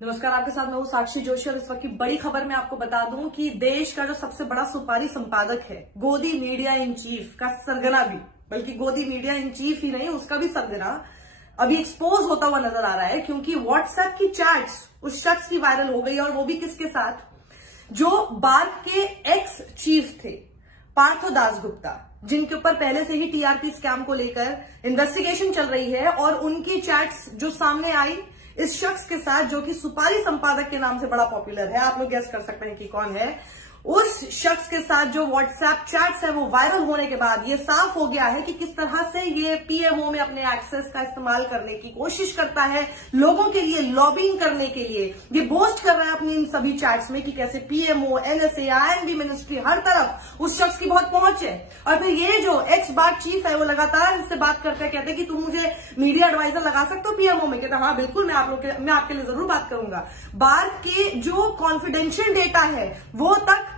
नमस्कार, आपके साथ मैं हूँ साक्षी जोशी और इस वक्त की बड़ी खबर मैं आपको बता दूं कि देश का जो सबसे बड़ा सुपारी संपादक है, गोदी मीडिया इन चीफ का सरगना भी, बल्कि गोदी मीडिया इन चीफ ही नहीं उसका भी सरगना अभी एक्सपोज होता हुआ नजर आ रहा है, क्योंकि व्हाट्सएप की चैट्स उस शख्स की वायरल हो गई और वो भी किसके साथ, जो बार्क के एक्स चीफ थे पार्थ दासगुप्ता, जिनके ऊपर पहले से ही टीआरपी स्कैम को लेकर इन्वेस्टिगेशन चल रही है। और उनकी चैट्स जो सामने आई इस शख्स के साथ जो कि सुपारी संपादक के नाम से बड़ा पॉपुलर है, आप लोग गेस कर सकते हैं कि कौन है, उस शख्स के साथ जो व्हाट्सएप चैट्स है वो वायरल होने के बाद ये साफ हो गया है कि किस तरह से ये पीएमओ में अपने एक्सेस का इस्तेमाल करने की कोशिश करता है, लोगों के लिए लॉबिंग करने के लिए ये बोस्ट कर रहा है अपनी इन सभी चैट्स में कि कैसे पीएमओ, एनएसए, आईएनबी मिनिस्ट्री, हर तरफ उस शख्स की बहुत पहुंच है। और फिर ये जो एक्स बार्क चीफ है वो लगातार इससे बात करते कहते हैं कि तुम मुझे मीडिया एडवाइजर लगा सकते हो पीएमओ में, कहता हाँ बिल्कुल मैं आपके लिए जरूर बात करूंगा। बार्क के जो कॉन्फिडेंशियल डेटा है वो तक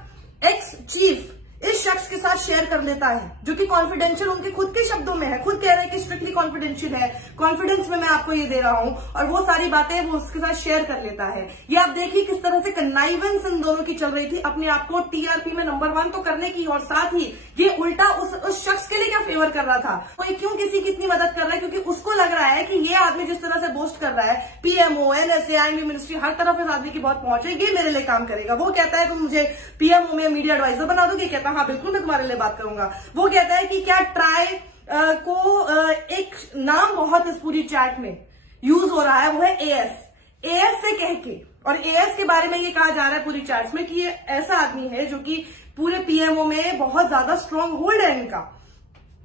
एक्स चीफ इस शख्स के साथ शेयर कर लेता है, जो कि कॉन्फिडेंशियल उनके खुद के शब्दों में है, खुद कह रहे हैं कि स्ट्रिक्टली कॉन्फिडेंशियल है, कॉन्फिडेंस में मैं आपको ये दे रहा हूं, और वो सारी बातें वो उसके साथ शेयर कर लेता है। ये आप देखिए किस तरह से कन्नाइवेंस इन दोनों की चल रही थी अपने आप को टीआरपी में नंबर 1 तो करने की, और साथ ही ये उल्टा उस शख्स के लिए क्या फेवर कर रहा था, कोई क्यों किसी की इतनी मदद कर रहा है, क्योंकि उसको लग रहा है कि ये आदमी जिस तरह से बोस्ट कर रहा है पीएमओ, एनएसए, आईएनबी मिनिस्ट्री, हर तरफ इस आदमी की बहुत पहुंच है, ये मेरे लिए काम करेगा। वो कहता है तुम मुझे पीएमओ में मीडिया एडवाइजर बना दोगे, कहता हाँ बिल्कुल मैं तुम्हारे लिए बात करूंगा। वो कहता है कि क्या ट्राई को एक नाम बहुत इस पूरी चैट में यूज हो रहा है, वो है एएस से कह के, और एएस के बारे में ये कहा जा रहा है पूरी चैट्स में कि ये ऐसा आदमी है जो कि पूरे पीएमओ में बहुत ज्यादा स्ट्रांग होल्ड है इनका।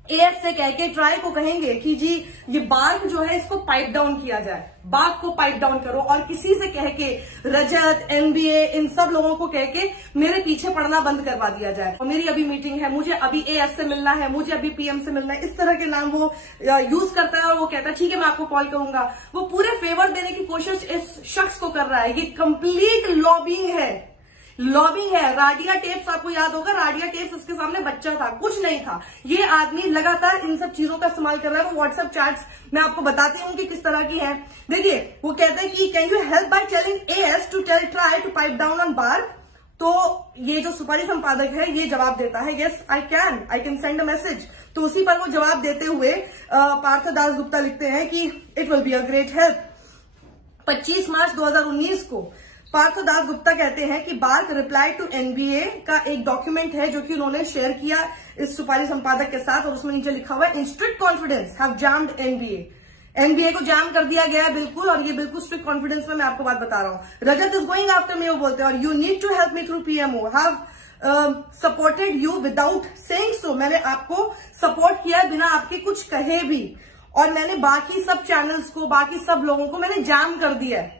एएस से कह के ट्राई को कहेंगे कि जी ये बार्क जो है इसको पाइप डाउन किया जाए, बार्क को पाइप डाउन करो, और किसी से कह के रजत, एनबीए, इन सब लोगों को कह के मेरे पीछे पड़ना बंद करवा दिया जाए, और मेरी अभी मीटिंग है, मुझे अभी एएस से मिलना है, मुझे अभी पीएम से मिलना है, इस तरह के नाम वो यूज करता है। और वो कहता है ठीक है मैं आपको कॉल करूंगा। वो पूरे फेवर देने की कोशिश इस शख्स को कर रहा है। ये कंप्लीट लॉबिंग है, लॉबिंग है। राडिया टेप्स आपको याद होगा, राडिया टेप्स उसके सामने बच्चा था, कुछ नहीं था। ये आदमी लगातार इन सब चीजों का इस्तेमाल कर रहा है। वो व्हाट्सएप चैट्स मैं आपको बताती हूँ कि किस तरह की है। देखिए वो कहते हैं कि can you help by telling us to try to pipe down on bark. तो ये जो सुपारी संपादक है ये जवाब देता है yes I can send a message. तो उसी पर वो जवाब देते हुए पार्थ दासगुप्ता लिखते हैं कि it will be a great help. 25 मार्च 2019 को पार्थ दासगुप्ता कहते हैं कि बार्क रिप्लाई टू एनबीए का एक डॉक्यूमेंट है जो कि उन्होंने शेयर किया इस सुपारी संपादक के साथ, और उसमें नीचे लिखा हुआ है in strict confidence have jammed NBA को जैम कर दिया गया है बिल्कुल, और ये बिल्कुल स्ट्रिक्ट कॉन्फिडेंस में मैं आपको बात बता रहा हूं। Rajat is going after me, वो बोलते हैं, और you need to help me through PMO, have supported you without saying so, मैंने आपको सपोर्ट किया बिना आपके कुछ कहे भी, और मैंने बाकी सब चैनल्स को, बाकी सब लोगों को मैंने जैम कर दिया है।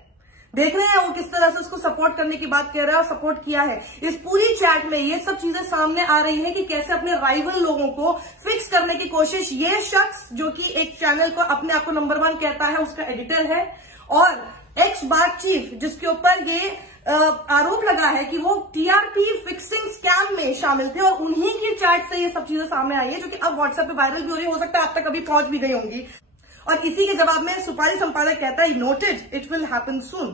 देख रहे हैं वो किस तरह से उसको सपोर्ट करने की बात कर रहा है, और सपोर्ट किया है। इस पूरी चैट में ये सब चीजें सामने आ रही है कि कैसे अपने राइवल लोगों को फिक्स करने की कोशिश ये शख्स जो कि एक चैनल को अपने आप को नंबर 1 कहता है, उसका एडिटर है, और एक्स बार्क चीफ जिसके ऊपर ये आरोप लगा है कि वो टीआरपी फिक्सिंग स्कैम में शामिल थे, और उन्हीं की चैट से ये सब चीजें सामने आई है जो कि अब व्हाट्सएप पे वायरल भी हो रही है, हो सकता है आप तक अभी पहुंच भी गई होंगी। और इसी के जवाब में सुपारी संपादक कहता है नोटेड इट विल हैपन सून।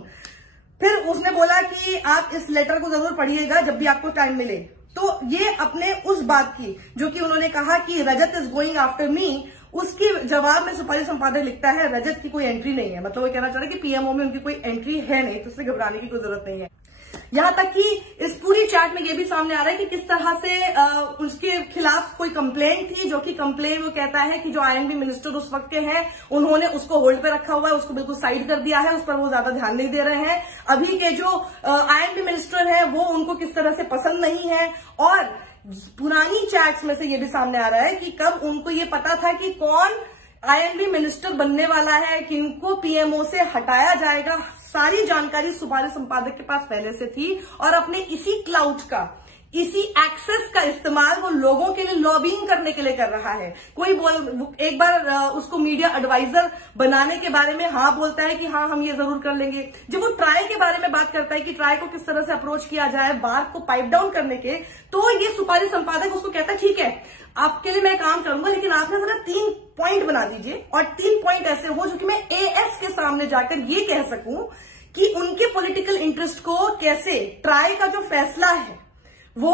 फिर उसने बोला कि आप इस लेटर को जरूर पढ़िएगा जब भी आपको टाइम मिले। तो ये अपने उस बात की जो कि उन्होंने कहा कि रजत इज गोइंग आफ्टर मी, उसकी जवाब में सुपारी संपादक लिखता है रजत की कोई एंट्री नहीं है, मतलब वो कहना चाह रहा है कि पीएमओ में उनकी कोई एंट्री है नहीं, तो उससे घबराने की कोई जरूरत नहीं है। यहां तक कि इस पूरी चैट में ये भी सामने आ रहा है कि किस तरह से उसके खिलाफ कोई कंप्लेंट थी, जो कि कंप्लेंट वो कहता है कि जो आईएनबी मिनिस्टर उस वक्त के हैं उन्होंने उसको होल्ड पे रखा हुआ है, उसको बिल्कुल साइड कर दिया है, उस पर वो ज्यादा ध्यान नहीं दे रहे हैं। अभी के जो आईएनबी मिनिस्टर है वो उनको किस तरह से पसंद नहीं है, और पुरानी चैट्स में से ये भी सामने आ रहा है कि कब उनको ये पता था कि कौन आईएनबी मिनिस्टर बनने वाला है, किनको पीएमओ से हटाया जाएगा, सारी जानकारी सुपारी संपादक के पास पहले से थी, और अपने इसी क्लाउड का, इसी एक्सेस का इस्तेमाल वो लोगों के लिए लॉबिंग करने के लिए कर रहा है। कोई एक बार उसको मीडिया एडवाइजर बनाने के बारे में हाँ बोलता है कि हाँ हम ये जरूर कर लेंगे, जब वो ट्राई के बारे में बात करता है कि ट्राई को किस तरह से अप्रोच किया जाए बार्क को पाइप डाउन करने के, तो ये सुपारी संपादक उसको कहता है ठीक है आपके लिए मैं काम करूंगा, लेकिन आपने जरा 3 पॉइंट बना दीजिए, और 3 पॉइंट ऐसे हो जो कि मैं एएस के सामने जाकर ये कह सकूं कि उनके पॉलिटिकल इंटरेस्ट को कैसे ट्राई का जो फैसला है वो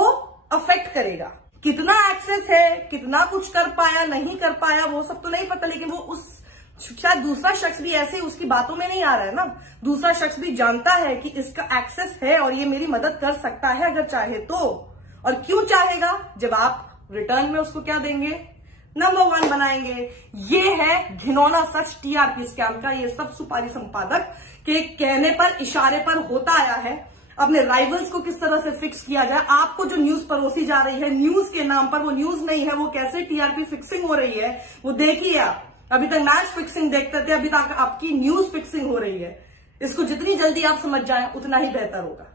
अफेक्ट करेगा। कितना एक्सेस है, कितना कुछ कर पाया नहीं कर पाया वो सब तो नहीं पता, लेकिन वो उस शायद दूसरा शख्स भी ऐसे उसकी बातों में नहीं आ रहा है ना, दूसरा शख्स भी जानता है कि इसका एक्सेस है और ये मेरी मदद कर सकता है अगर चाहे तो। और क्यों चाहेगा, जब आप रिटर्न में उसको क्या देंगे, नंबर 1 बनाएंगे। ये है घिनौना सच टीआरपी स्कैम का। ये सब सुपारी संपादक के कहने पर, इशारे पर होता आया है। अपने राइवल्स को किस तरह से फिक्स किया जाए, आपको जो न्यूज परोसी जा रही है न्यूज के नाम पर, वो न्यूज नहीं है, वो कैसे टीआरपी फिक्सिंग हो रही है वो देखिए आप। अभी तक मैच फिक्सिंग देखते थे, अभी तक आपकी न्यूज फिक्सिंग हो रही है। इसको जितनी जल्दी आप समझ जाएं उतना ही बेहतर होगा।